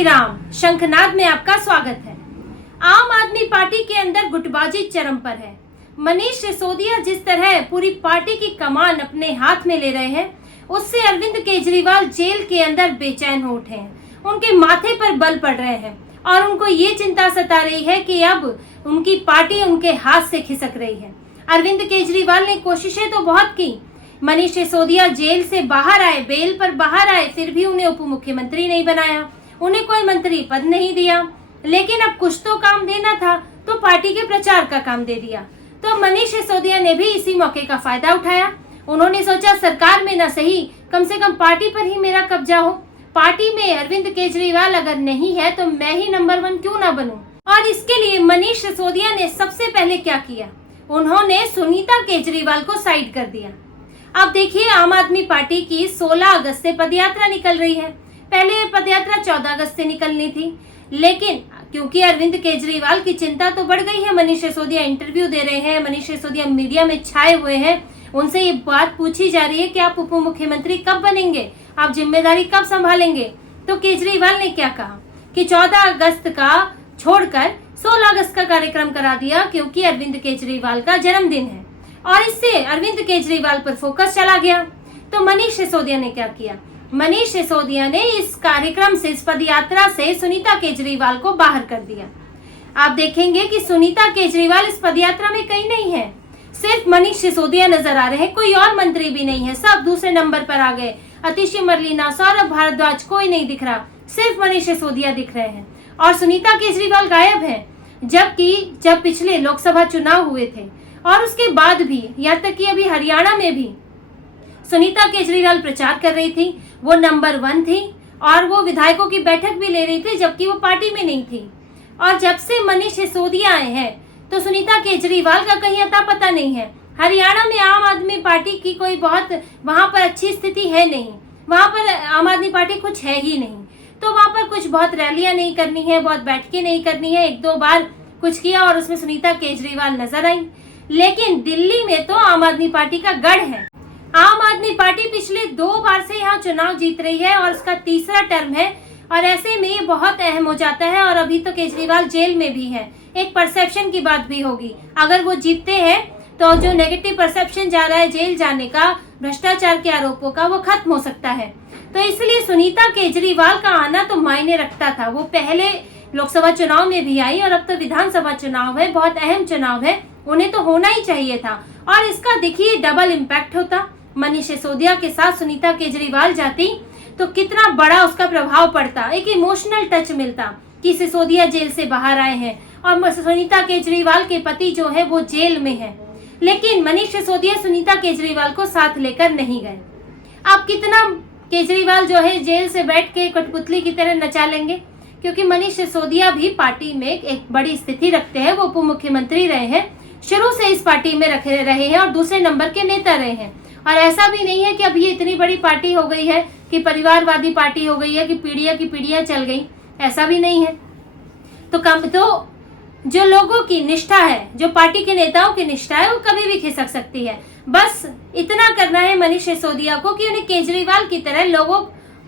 श्री राम। शंखनाद में आपका स्वागत है। आम आदमी पार्टी के अंदर गुटबाजी चरम पर है। मनीष सिसोदिया जिस तरह पूरी पार्टी की कमान अपने हाथ में ले रहे हैं, उससे अरविंद केजरीवाल जेल के अंदर बेचैन हो उठे हैं। उनके माथे पर बल पड़ रहे हैं और उनको ये चिंता सता रही है कि अब उनकी पार्टी उनके हाथ से खिसक रही है। अरविंद केजरीवाल ने कोशिशें तो बहुत की। मनीष सिसोदिया जेल से बाहर आए, बेल पर बाहर आए, फिर भी उन्हें उप मुख्यमंत्री नहीं बनाया, उन्हें कोई मंत्री पद नहीं दिया। लेकिन अब कुछ तो काम देना था, तो पार्टी के प्रचार का काम दे दिया। तो मनीष सिसोदिया ने भी इसी मौके का फायदा उठाया। उन्होंने सोचा सरकार में न सही, कम से कम पार्टी पर ही मेरा कब्जा हो। पार्टी में अरविंद केजरीवाल अगर नहीं है तो मैं ही नंबर 1 क्यों ना बनूं। और इसके लिए मनीष सिसोदिया ने सबसे पहले क्या किया, उन्होंने सुनीता केजरीवाल को साइड कर दिया। अब देखिए, आम आदमी पार्टी की 16 अगस्त से पदयात्रा निकल रही है। पहले पदयात्रा 14 अगस्त से निकलनी थी, लेकिन क्योंकि अरविंद केजरीवाल की चिंता तो बढ़ गई है, मनीष सिसोदिया इंटरव्यू दे रहे हैं, मनीष सिसोदिया मीडिया में छाए हुए हैं, उनसे ये बात पूछी जा रही है कि आप उप मुख्यमंत्री कब बनेंगे, आप जिम्मेदारी कब संभालेंगे। तो केजरीवाल ने क्या कहा कि 14 अगस्त का छोड़कर 16 अगस्त का कार्यक्रम करा दिया, क्योंकि अरविंद केजरीवाल का जन्मदिन है और इससे अरविंद केजरीवाल पर फोकस चला गया। तो मनीष सिसोदिया ने क्या किया, मनीष सिसोदिया ने इस कार्यक्रम से, इस पदयात्रा से सुनीता केजरीवाल को बाहर कर दिया। आप देखेंगे कि सुनीता केजरीवाल इस पदयात्रा में कहीं नहीं है, सिर्फ मनीष सिसोदिया नजर आ रहे हैं। कोई और मंत्री भी नहीं है, सब दूसरे नंबर पर आ गए। अतिशी मरलीना, सौरभ भारद्वाज, कोई नहीं दिख रहा, सिर्फ मनीष सिसोदिया दिख रहे हैं और सुनीता केजरीवाल गायब है। जबकि जब पिछले लोकसभा चुनाव हुए थे और उसके बाद भी, यहाँ तक कि अभी हरियाणा में भी सुनीता केजरीवाल प्रचार कर रही थी, वो नंबर 1 थी और वो विधायकों की बैठक भी ले रही थी, जबकि वो पार्टी में नहीं थी। और जब से मनीष सिसोदिया आए हैं तो सुनीता केजरीवाल का कहीं अता पता नहीं है। हरियाणा में आम आदमी पार्टी की कोई बहुत वहां पर अच्छी स्थिति है नहीं, वहां पर आम आदमी पार्टी कुछ है ही नहीं, तो वहां पर कुछ बहुत रैलियां नहीं करनी है, बहुत बैठकें नहीं करनी है। 1-2 बार कुछ किया और उसमें सुनीता केजरीवाल नजर आई। लेकिन दिल्ली में तो आम आदमी पार्टी का गढ़ है। आम आदमी पार्टी पिछले 2 बार से यहाँ चुनाव जीत रही है और उसका तीसरा टर्म है और ऐसे में ये बहुत अहम हो जाता है। और अभी तो केजरीवाल जेल में भी है, एक परसेप्शन की बात भी होगी। अगर वो जीतते हैं तो जो नेगेटिव परसेप्शन जा रहा है जेल जाने का, भ्रष्टाचार के आरोपों का, वो खत्म हो सकता है। तो इसलिए सुनीता केजरीवाल का आना तो मायने रखता था। वो पहले लोकसभा चुनाव में भी आई और अब तो विधानसभा चुनाव है, बहुत अहम चुनाव है, उन्हें तो होना ही चाहिए था। और इसका देखिए डबल इम्पैक्ट होता। मनीष सिसोदिया के साथ सुनीता केजरीवाल जाती तो कितना बड़ा उसका प्रभाव पड़ता, एक इमोशनल टच मिलता कि सिसोदिया जेल से बाहर आए हैं और सुनीता केजरीवाल के पति जो है वो जेल में है। लेकिन मनीष सिसोदिया सुनीता केजरीवाल को साथ लेकर नहीं गए। अब कितना केजरीवाल जो है जेल से बैठ के कठपुतली की तरह नचा लेंगे, क्योंकि मनीष सिसोदिया भी पार्टी में एक बड़ी स्थिति रखते हैं। वो उप मुख्यमंत्री रहे हैं, शुरू से इस पार्टी में रहे हैं और दूसरे नंबर के नेता रहे हैं। और ऐसा भी नहीं है कि अब ये इतनी बड़ी पार्टी हो गई है कि परिवारवादी पार्टी हो गई है कि पीढ़ियां की पीढ़ियां चल गई, ऐसा भी नहीं है। तो जो लोगों की निष्ठा है, जो पार्टी के नेताओं की निष्ठा है, वो कभी भी खिसक सकती है। बस इतना करना है मनीष सिसोदिया को कि उन्हें केजरीवाल की तरह लोगों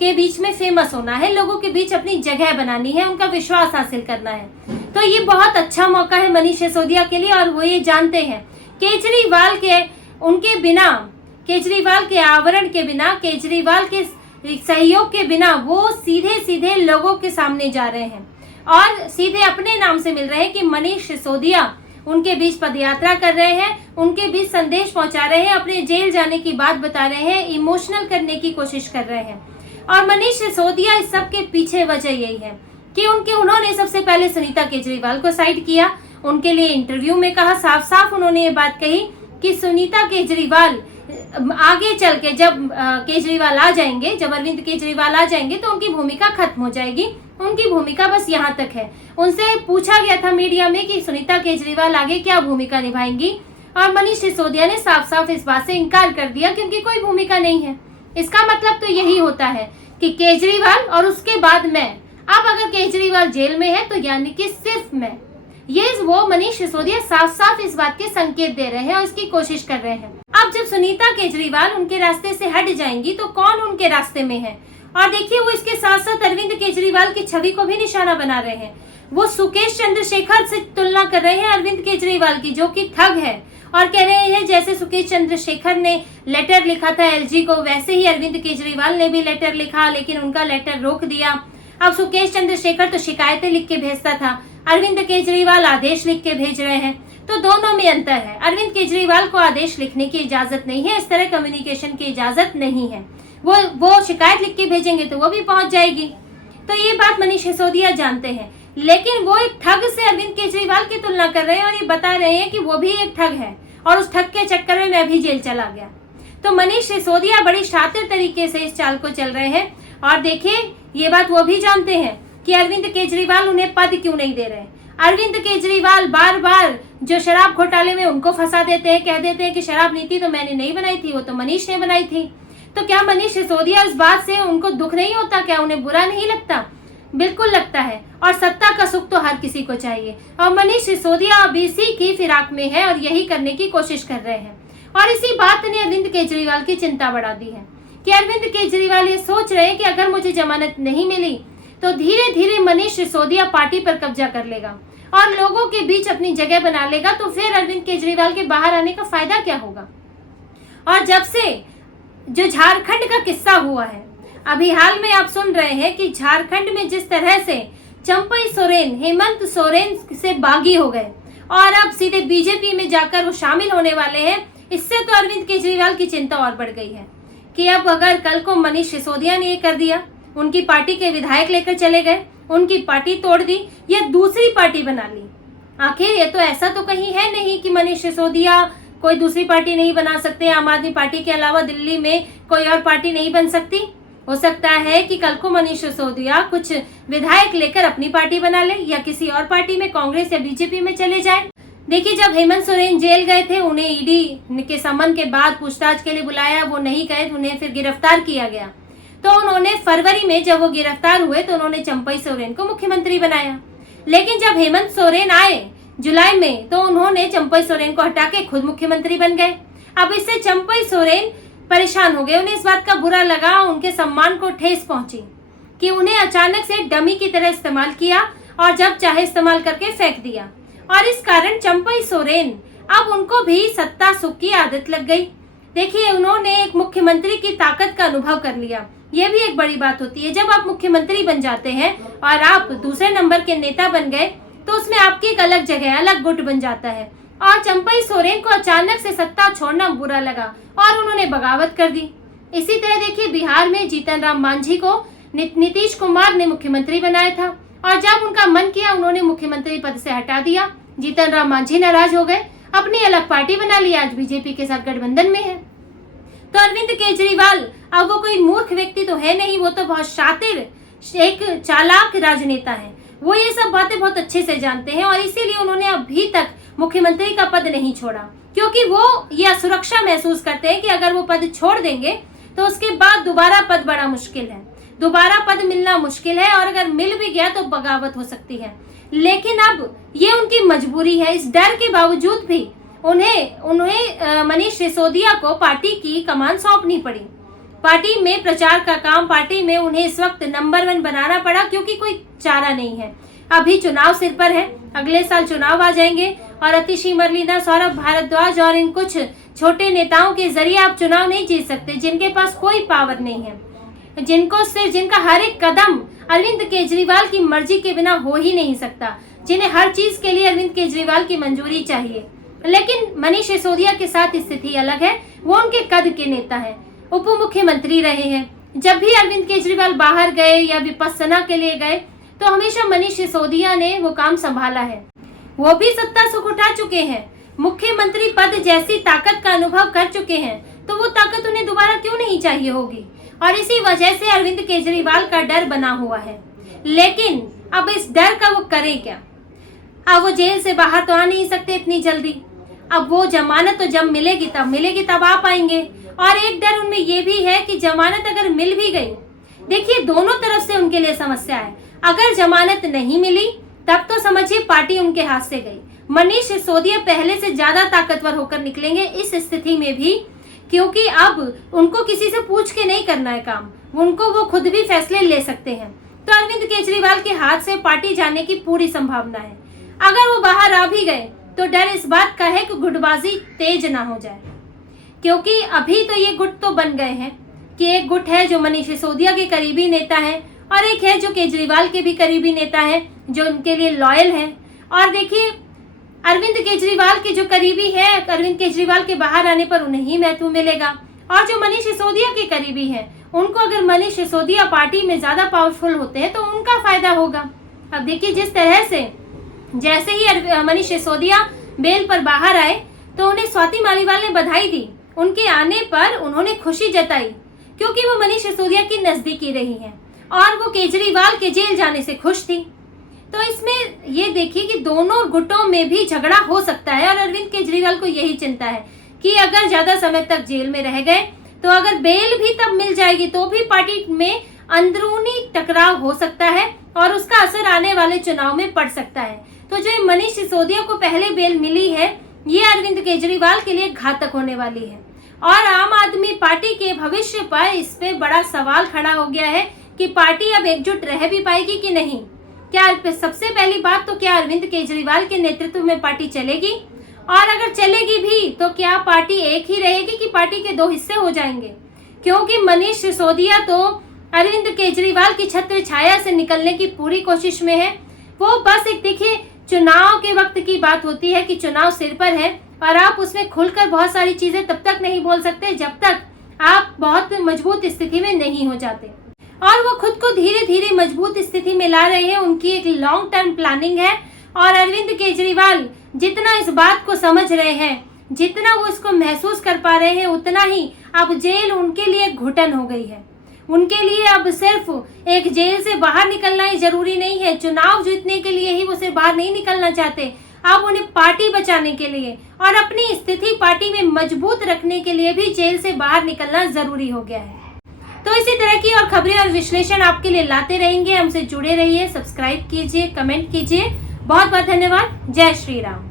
के बीच में फेमस होना है, लोगों के बीच अपनी जगह बनानी है, उनका विश्वास हासिल करना है। तो ये बहुत अच्छा मौका है मनीष सिसोदिया के लिए और वो ये जानते हैं। केजरीवाल के उनके बिना, केजरीवाल के आवरण के बिना, केजरीवाल के सहयोग के बिना वो सीधे सीधे लोगों के सामने जा रहे हैं और सीधे अपने नाम से मिल रहे हैं कि मनीष सिसोदिया उनके बीच पदयात्रा कर रहे हैं, उनके बीच संदेश पहुंचा रहे हैं, अपने जेल जाने की बात बता रहे हैं, इमोशनल करने की कोशिश कर रहे हैं। और मनीष सिसोदिया इस सब के पीछे वजह यही है कि उन्होंने सबसे पहले सुनीता केजरीवाल को साइड किया। उनके लिए इंटरव्यू में कहा, साफ साफ उन्होंने ये बात कही कि सुनीता केजरीवाल आगे चल के जब केजरीवाल आ जाएंगे, जब अरविंद केजरीवाल आ जाएंगे तो उनकी भूमिका खत्म हो जाएगी, उनकी भूमिका बस यहाँ तक है। उनसे पूछा गया था मीडिया में कि सुनीता केजरीवाल आगे क्या भूमिका निभाएंगी और मनीष सिसोदिया ने साफ साफ इस बात से इनकार कर दिया कि उनकी कोई भूमिका नहीं है। इसका मतलब तो यही होता है कि केजरीवाल और उसके बाद मैं। अब अगर केजरीवाल जेल में है तो यानी कि सिर्फ मैं, ये वो मनीष सिसोदिया साफ साफ इस बात के संकेत दे रहे हैं और इसकी कोशिश कर रहे हैं। अब जब सुनीता केजरीवाल उनके रास्ते से हट जाएंगी तो कौन उनके रास्ते में है, और देखिए वो इसके साथ साथ अरविंद केजरीवाल की छवि को भी निशाना बना रहे हैं। वो सुकेश चंद्रशेखर से तुलना कर रहे हैं अरविंद केजरीवाल की, जो कि ठग है, और कह रहे हैं जैसे सुकेश चंद्रशेखर ने लेटर लिखा था एलजी को, वैसे ही अरविंद केजरीवाल ने भी लेटर लिखा, लेकिन उनका लेटर रोक दिया। अब सुकेश चंद्रशेखर तो शिकायतें लिख के भेजता था, अरविंद केजरीवाल आदेश लिख के भेज रहे हैं, तो दोनों में अंतर है। अरविंद केजरीवाल को आदेश लिखने की इजाजत नहीं है, इस तरह कम्युनिकेशन की इजाजत नहीं है। वो शिकायत लिख के भेजेंगे तो वो भी पहुंच जाएगी। तो ये बात मनीष सिसोदिया जानते हैं, लेकिन वो एक ठग से अरविंद केजरीवाल की तुलना कर रहे हैं और ये बता रहे हैं कि वो भी एक ठग है और उस ठग के चक्कर में मैं भी जेल चला गया। तो मनीष सिसोदिया बड़ी शातिर तरीके से इस चाल को चल रहे हैं। और देखिए ये बात वो भी जानते हैं कि अरविंद केजरीवाल उन्हें पद क्यों नहीं दे रहे। अरविंद केजरीवाल बार बार जो शराब घोटाले में उनको फंसा देते हैं, कह देते हैं कि शराब नीति तो मैंने नहीं बनाई थी, वो तो मनीष ने बनाई थी। तो क्या मनीष सिसोदिया इस बात से उनको दुख नहीं होता, क्या उन्हें बुरा नहीं लगता? बिल्कुल लगता है। और सत्ता का सुख तो हर किसी को चाहिए, और मनीष सिसोदिया अब इसी की फिराक में है और यही करने की कोशिश कर रहे हैं। और इसी बात ने अरविंद केजरीवाल की चिंता बढ़ा दी है कि अरविंद केजरीवाल ये सोच रहे हैं कि अगर मुझे जमानत नहीं मिली तो धीरे धीरे मनीष सिसोदिया पार्टी पर कब्जा कर लेगा और लोगों के बीच अपनी जगह बना लेगा, तो फिर अरविंद केजरीवाल के बाहर आने का फायदा क्या होगा। और जब से जो झारखंड का किस्सा हुआ है, अभी हाल में आप सुन रहे हैं कि झारखंड में जिस तरह से चंपई सोरेन हेमंत सोरेन से बागी हो गए और अब सीधे बीजेपी में जाकर वो शामिल होने वाले हैं, इससे तो अरविंद केजरीवाल की चिंता और बढ़ गई है कि अब अगर कल को मनीष सिसोदिया ने ये कर दिया, उनकी पार्टी के विधायक लेकर चले गए, उनकी पार्टी तोड़ दी या दूसरी पार्टी बना ली। आखिर ये तो ऐसा तो कहीं है नहीं कि मनीष सिसोदिया कोई दूसरी पार्टी नहीं बना सकते, आम आदमी पार्टी के अलावा दिल्ली में कोई और पार्टी नहीं बन सकती। हो सकता है कि कल को मनीष सिसोदिया कुछ विधायक लेकर अपनी पार्टी बना ले या किसी और पार्टी में, कांग्रेस या बीजेपी में चले जाए। देखिए जब हेमंत सोरेन जेल गए थे, उन्हें ईडी के समन के बाद पूछताछ के लिए बुलाया, वो नहीं गए, उन्हें फिर गिरफ्तार किया गया। तो उन्होंने फरवरी में जब वो गिरफ्तार हुए तो उन्होंने चंपई सोरेन को मुख्यमंत्री बनाया। लेकिन जब हेमंत सोरेन आए जुलाई में तो उन्होंने चंपई सोरेन को हटा के खुद मुख्यमंत्री बन गए। अब इससे चंपई सोरेन परेशान हो गए, उन्हें इस बात का बुरा लगा, उनके सम्मान को ठेस पहुंची कि उन्हें अचानक से डमी की तरह इस्तेमाल किया और जब चाहे इस्तेमाल करके फेंक दिया। और इस कारण चंपई सोरेन अब उनको भी सत्ता सुख की आदत लग गई। देखिए उन्होंने एक मुख्यमंत्री की ताकत का अनुभव कर लिया। यह भी एक बड़ी बात होती है, जब आप मुख्यमंत्री बन जाते हैं और आप दूसरे नंबर के नेता बन गए तो उसमें आपकी एक अलग जगह, अलग गुट बन जाता है। और चंपई सोरेन को अचानक से सत्ता छोड़ना बुरा लगा और उन्होंने बगावत कर दी। इसी तरह देखिए बिहार में जीतन राम मांझी को नीतीश कुमार ने मुख्यमंत्री बनाया था और जब उनका मन किया उन्होंने मुख्यमंत्री पद से हटा दिया। जीतन राम मांझी नाराज हो गए, अपनी अलग पार्टी बना ली, आज बीजेपी के साथ गठबंधन में है। तो अरविंद केजरीवाल अब वो कोई मूर्ख व्यक्ति तो है नहीं, वो तो बहुत शातिर, एक चालाक राजनेता है। वो ये सब बातें बहुत अच्छे से जानते हैं और इसीलिए उन्होंने अभी तक मुख्यमंत्री का पद नहीं छोड़ा, क्योंकि वो ये सुरक्षा महसूस करते हैं कि अगर वो पद छोड़ देंगे तो उसके बाद दोबारा पद बड़ा मुश्किल है, दोबारा पद मिलना मुश्किल है और अगर मिल भी गया तो बगावत हो सकती है। लेकिन अब ये उनकी मजबूरी है। इस डर के बावजूद भी उन्हें मनीष सिसोदिया को पार्टी की कमान सौंपनी पड़ी। पार्टी में प्रचार का काम, पार्टी में उन्हें इस वक्त नंबर 1 बनाना पड़ा, क्योंकि कोई चारा नहीं है। अभी चुनाव सिर पर है, अगले साल चुनाव आ जाएंगे और अतिशी मरलीना, सौरभ भारद्वाज और इन कुछ छोटे नेताओं के जरिए आप चुनाव नहीं जीत सकते, जिनके पास कोई पावर नहीं है, जिनका हर एक कदम अरविंद केजरीवाल की मर्जी के बिना हो ही नहीं सकता, जिन्हें हर चीज के लिए अरविंद केजरीवाल की मंजूरी चाहिए। लेकिन मनीष सिसोदिया के साथ स्थिति अलग है, वो उनके कद के नेता है, उप मुख्यमंत्री रहे हैं। जब भी अरविंद केजरीवाल बाहर गए या विपස්සना के लिए गए तो हमेशा मनीष सिसोदिया ने वो काम संभाला है। वो भी सत्ता सुख उठा चुके हैं, मुख्यमंत्री पद जैसी ताकत का अनुभव कर चुके हैं, तो वो ताकत उन्हें दोबारा क्यों नहीं चाहिए होगी। और इसी वजह से अरविंद केजरीवाल का डर बना हुआ है। लेकिन अब इस डर का वो करें क्या? अब वो जेल से बाहर तो आ नहीं सकते इतनी जल्दी, अब वो जमानत तो जब मिलेगी तब आ पाएंगे। और एक डर उनमें ये भी है कि जमानत अगर मिल भी गई, देखिए दोनों तरफ से उनके लिए समस्या है। अगर जमानत नहीं मिली तब तो समझिए पार्टी उनके हाथ से गई। मनीष सिसोदिया पहले से ज्यादा ताकतवर होकर निकलेंगे इस स्थिति में भी क्योंकि अब उनको किसी से पूछ के नहीं करना है काम, उनको वो खुद भी फैसले ले सकते हैं। तो अरविंद केजरीवाल के हाथ से पार्टी जाने की पूरी संभावना है। अगर वो बाहर आ भी गए तो डर इस बात का है कि गुटबाजी तेज ना हो जाए, क्योंकि अभी तो ये गुट तो बन गए हैं कि एक गुट है जो मनीष सिसोदिया के करीबी नेता है और एक है जो केजरीवाल के भी करीबी नेता है, जो उनके लिए लॉयल है। और देखिए, अरविंद केजरीवाल के जो करीबी है, अरविंद केजरीवाल के बाहर आने पर उन्हें ही महत्व मिलेगा, और जो मनीष सिसोदिया के करीबी है उनको अगर मनीष सिसोदिया पार्टी में ज्यादा पावरफुल होते हैं तो उनका फायदा होगा। अब देखिए, जिस तरह से जैसे ही मनीष सिसोदिया बेल पर बाहर आए तो उन्हें स्वाति मालीवाल ने बधाई दी। उनके आने पर उन्होंने खुशी जताई क्योंकि वो मनीष सिसोदिया की नजदीकी रही हैं और वो केजरीवाल के जेल जाने से खुश थी। तो इसमें ये देखिए कि दोनों गुटों में भी झगड़ा हो सकता है और अरविंद केजरीवाल को यही चिंता है कि अगर ज्यादा समय तक जेल में रह गए तो अगर बेल भी तब मिल जाएगी तो भी पार्टी में अंदरूनी टकराव हो सकता है और उसका असर आने वाले चुनाव में पड़ सकता है। तो जो मनीष सिसोदिया को पहले बेल मिली है, ये अरविंद केजरीवाल के लिए घातक होने वाली है और आम आदमी पार्टी के भविष्य पर इस पे बड़ा सवाल खड़ा हो गया है कि पार्टी अब एकजुट रह भी पाएगी कि नहीं। क्या सबसे पहली बात तो क्या अरविंद केजरीवाल के नेतृत्व में पार्टी चलेगी, और अगर चलेगी भी तो क्या पार्टी एक ही रहेगी कि पार्टी के दो हिस्से हो जाएंगे, क्योंकि मनीष सिसोदिया तो अरविंद केजरीवाल की छत्र छाया से निकलने की पूरी कोशिश में है। वो बस एक देखिए, चुनाव के वक्त की बात होती है कि चुनाव सिर पर है और आप उसमें खुलकर बहुत सारी चीजें तब तक नहीं बोल सकते जब तक आप बहुत मजबूत स्थिति में नहीं हो जाते, और वो खुद को धीरे धीरे मजबूत स्थिति में ला रहे हैं। उनकी एक लॉन्ग टर्म प्लानिंग है और अरविंद केजरीवाल जितना इस बात को समझ रहे हैं, जितना वो इसको महसूस कर पा रहे हैं, उतना ही अब जेल उनके लिए घुटन हो गई है। उनके लिए अब सिर्फ एक जेल से बाहर निकलना ही जरूरी नहीं है, चुनाव जीतने के लिए ही वो सिर्फ बाहर नहीं निकलना चाहते। अब उन्हें पार्टी बचाने के लिए और अपनी स्थिति पार्टी में मजबूत रखने के लिए भी जेल से बाहर निकलना जरूरी हो गया है। तो इसी तरह की और खबरें और विश्लेषण आपके लिए लाते रहेंगे। हमसे जुड़े रहिए, सब्सक्राइब कीजिए, कमेंट कीजिए। बहुत बहुत धन्यवाद। जय श्री राम।